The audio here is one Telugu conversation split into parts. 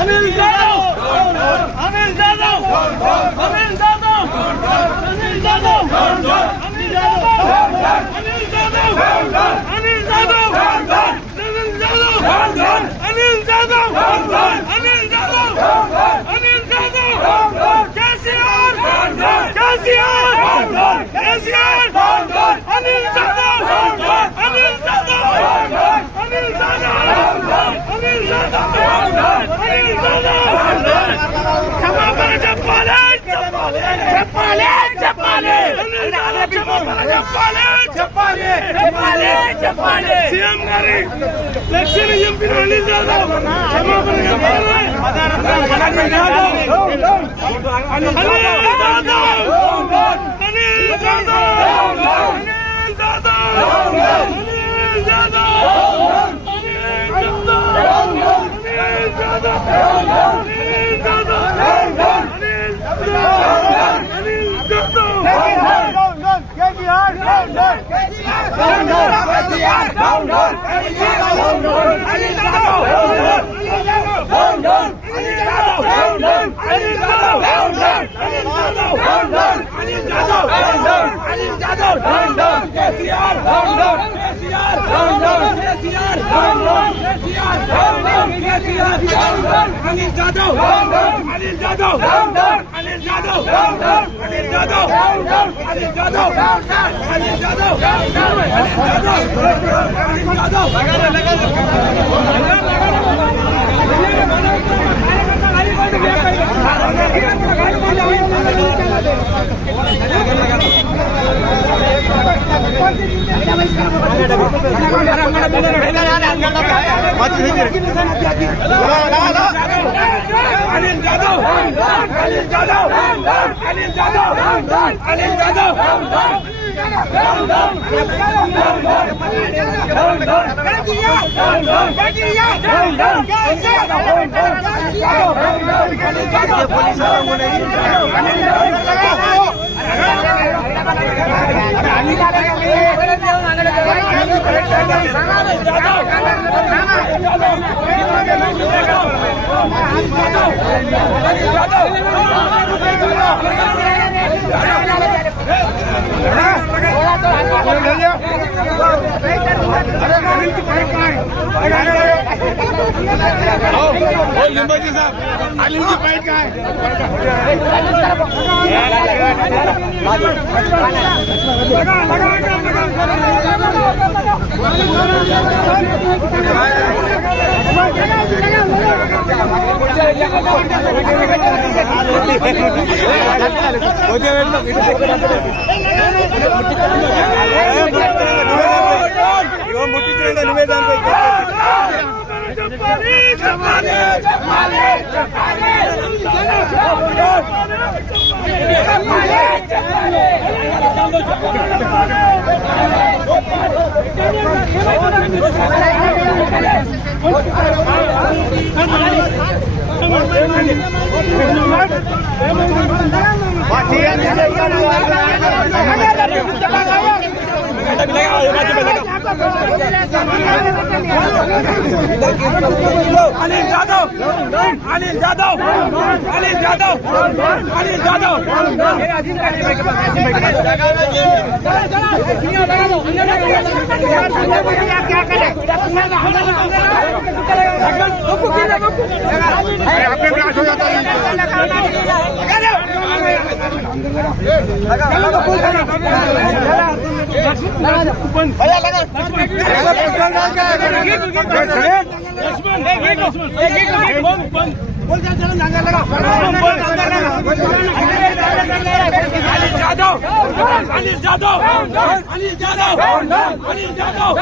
अनिल जाधव अनिल जाधव अनिल जाधव अनिल जाधव अनिल जाधव अनिल जाधव अनिल जाधव अनिल जाधव अनिल जाधव अनिल जाधव अनिल जाधव केसीआर केसीआर केसीआर अनिल जाधव अनिल जाधव अनिल जाधव अनिल जाधव अनिल जाधव क्षमापण చెప్పాలి చెప్పాలి చెప్పాలి చెప్పాలి అనిల్ జాధవ్ క్షమాపణ చెప్పాలి చెప్పాలి చెప్పాలి చెప్పాలి సీఎం గారి లక్ష్యం ఎంపీ అనిల్ జాధవ్ క్షమాపణ చెప్పాలి అనిల్ జాధవ్ అనిల్ జాధవ్ అనిల్ జాధవ్ అనిల్ జాధవ్ అనిల్ జాధవ్ अनिल जाधव अनिल जाधव अनिल जाधव अनिल जाधव क्या करें अनिल जाधव अनिल जाधव अनिल जाधव अनिल जाधव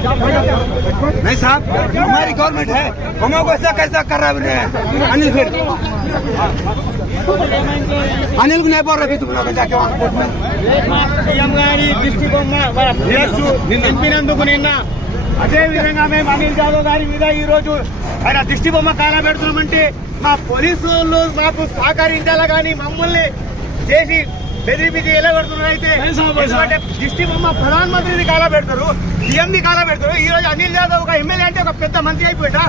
नहीं साहब, हमारी गवर्नमेंट है, हम लोग ऐसा कैसा कर रहे हैं अनिल फिर अनिल को नहीं बोल रहे तुम लोग जाके वहाँ कोर्ट में అదే విధంగా మేము అనిల్ జాదవ్ గారి మీద ఈ రోజు ఆయన దిష్టి బొమ్మ కాలా పెడుతున్నామంటే మా పోలీసులు మాకు సహకరించాలా కానీ మమ్మల్ని చేసి బెదిరిపిచి ఎలా పెడుతున్నారు అయితే ఎందుకంటే దిష్టి బొమ్మ ప్రధానమంత్రిని కాలా పెడతారు, సీఎంని కాలా పెడతారు. ఈ రోజు అనిల్ జాదవ్ ఒక ఎమ్మెల్యే అంటే ఒక పెద్ద మంత్రి అయిపోయినా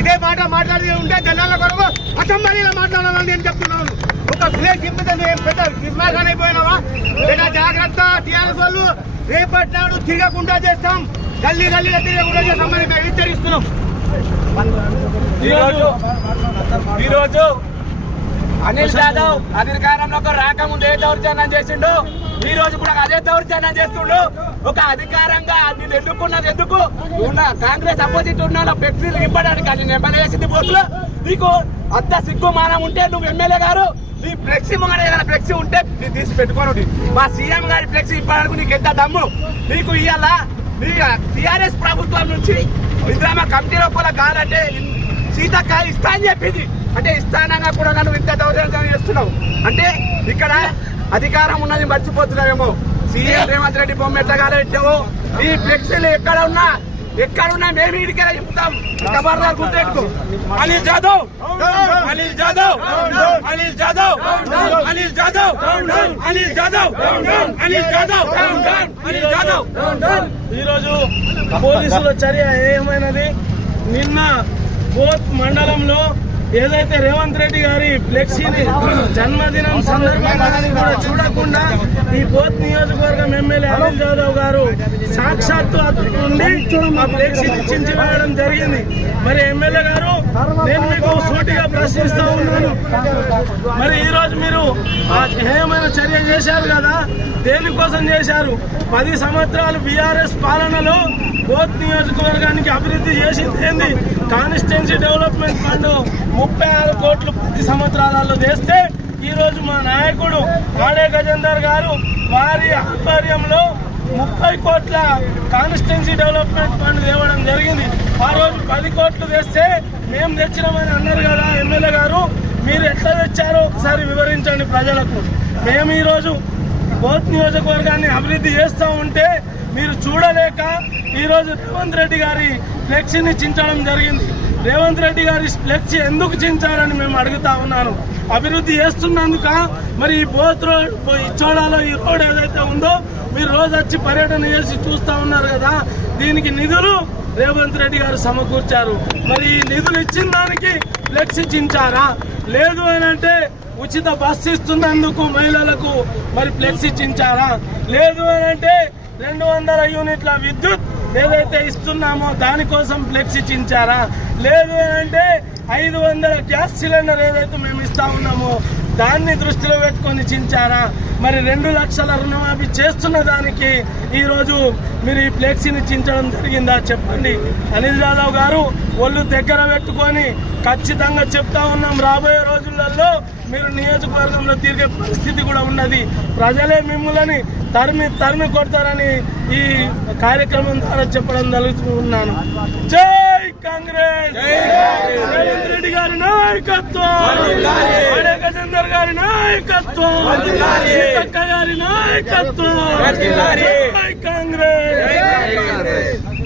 ఇదే మాట మాట్లాడి ఉంటే జనాల కొరకు అసెంబ్లీలో మాట్లాడాలని నేను చెప్తున్నాను. ఒక ప్లేస్ చింపితే పెద్ద నిర్మాణం అయిపోయినావా? జాగ్రత్త, టీఆర్ఎస్ వాళ్ళు రేపటి నాడు తిరగకుండా చేస్తాం, గల్లీ గల్లీలో తిరగకుండా చేస్తామని మేము హెచ్చరిస్తున్నాం. ఈరోజు అనిల్ జాదవ్ అధికారంలోకి రాకముందు ఏ దౌర్జన్యం చేసిండు, ఈ రోజు కూడా అదే దౌర్జన్యం చేస్తుండు. ఒక అధికారంగా నేను ఎన్నుకున్నది ఎందుకు? ఉన్న కాంగ్రెస్ అపోజిట్ ఉన్న ఫ్లెక్సీలు ఇవ్వడానికి నేను ఎమ్మెల్యే చేసింది పోతులు. నీకు అంత సిగ్గుమానం ఉంటే నువ్వు ఎమ్మెల్యే గారు నీ ఫ్లెక్సీ ముంగడ ఏదైనా ఫ్లెక్సీ ఉంటే తీసి పెట్టుకోను. మా సీఎం గారి ఫ్లెక్సీ ఇవ్వడానికి నీకు ఎంత దమ్ము? నీకు ఇవాళ టీఆర్ఎస్ ప్రభుత్వం నుంచి ఇంద్రామ కమిటీ లోపల కాదంటే సీతకాయ ఇస్తా అని చెప్పింది. అంటే ఇస్తానంగా కూడా నువ్వు ఇంత దౌర్జన్యం చేస్తున్నావు అంటే ఇక్కడ అధికారం ఉన్నది మర్చిపోతున్నావేమో. సీఎం రేవంత్ రెడ్డి బొమ్మ ఎట్లా కాలెట్టావు? ఈ ఫ్లెక్సీలు ఎక్కడున్నా మేము ఇడికెలా చెప్తాం. ఖబర్దార్ గుర్తెట్టుకో. అనిల్ జాదవ్, అనిల్ జాదవ్, అనిల్ జాదవ్, అనిల్ జాదవ్, అనిల్ జాదవ్, అనిల్ జాదవ్, అనిల్ జాదవ్. ఈరోజు పోలీసుల చర్య ఏమైనది? నిన్న బోత్ మండలంలో ఏదైతే రేవంత్ రెడ్డి గారి ఫ్లెక్సీని జన్మదినం సందర్భంగా కూడా చూడకుండా ఈ బోత్ నియోజకవర్గం ఎమ్మెల్యే అనిల్ జాదవ్ గారు సాక్షాత్తు అతను ఉండి ఆ ఫ్లెక్సీని చించివేయడం జరిగింది. మరి ఎమ్మెల్యే గారు, నేను మీకు సూటిగా ప్రశ్నిస్తా ఉన్నాను, మరి ఈ రోజు మీరు ఏమైనా చర్య చేశారు కదా, దేనికోసం చేశారు? 10 సంవత్సరాలు బీఆర్ఎస్ పాలనలో బోత్ నియోజకవర్గానికి అభివృద్ధి చేసింది ఏంది? కాన్స్టిట్యున్సీ డెవలప్మెంట్ ఫండ్ 36 కోట్లు 10 సంవత్సరాలలో చేస్తే ఈ రోజు మా నాయకుడు ఆడే గజేందర్ గారు వారి ఆధ్వర్యంలో 30 కోట్ల కాన్స్టిట్యున్సీ డెవలప్మెంట్ ఫండ్ తేవడం జరిగింది. ఆ రోజు 10 కోట్లు తెస్తే మేము తెచ్చినామని అన్నారు కదా ఎమ్మెల్యే గారు, మీరు ఎట్లా తెచ్చారో ఒకసారి వివరించండి ప్రజలకు. మేము ఈరోజు బోత్ నియోజకవర్గాన్ని అభివృద్ధి చేస్తూ ఉంటే మీరు చూడలేక ఈరోజు రేవంత్ రెడ్డి గారి ఫ్లెక్సీని చించడం జరిగింది. రేవంత్ రెడ్డి గారి ఫ్లెక్సీ ఎందుకు చించారని మేము అడుగుతా ఉన్నాను. అభివృద్ధి చేస్తున్నందుక? మరి ఈ బోత్ రోడ్ ఇచ్చోడాలో ఈ రోడ్ ఏదైతే ఉందో మీరు రోజు వచ్చి పర్యటన చేసి చూస్తూ ఉన్నారు కదా, దీనికి నిధులు రేవంత్ రెడ్డి గారు సమకూర్చారు. మరి ఈ నిధులు ఇచ్చిన దానికి ఫ్లెక్సీ చించారా? లేదు అని అంటే ఉచిత బస్సు ఇస్తున్నందుకు మహిళలకు మరి ఫ్లెక్సీ చించారా? లేదు అని అంటే 200 యూనిట్ల విద్యుత్ ఏదైతే ఇస్తున్నామో దానికోసం ఫ్లెక్సీ చించారా? లేదు అంటే 500 గ్యాస్ సిలిండర్ ఏదైతే మేము ఇస్తా ఉన్నామో దాన్ని దృష్టిలో పెట్టుకొని చించారా? మరి 2 లక్షల రుణమాఫీ చేస్తున్న దానికి ఈరోజు మీరు ఈ ఫ్లెక్సీని చించడం జరిగిందా? చెప్పండి. అనిల్ జాదవ్ గారు ఒళ్ళు దగ్గర పెట్టుకొని ఖచ్చితంగా చెప్తా ఉన్నాం, రాబోయే రోజులలో మీరు నియోజకవర్గంలో తిరిగే పరిస్థితి కూడా ఉన్నది. ప్రజలే మిమ్మల్ని తరిమి కొడతారని ఈ కార్యక్రమం ద్వారా చెప్పడం జరుగుతున్నాను. జై కాంగ్రెస్! రేవంత్ రెడ్డి గారి నాయకత్వం, ఆడే గజేందర్ గారి నాయకత్వం, సీతక్క గారి నాయకత్వం. జై కాంగ్రెస్!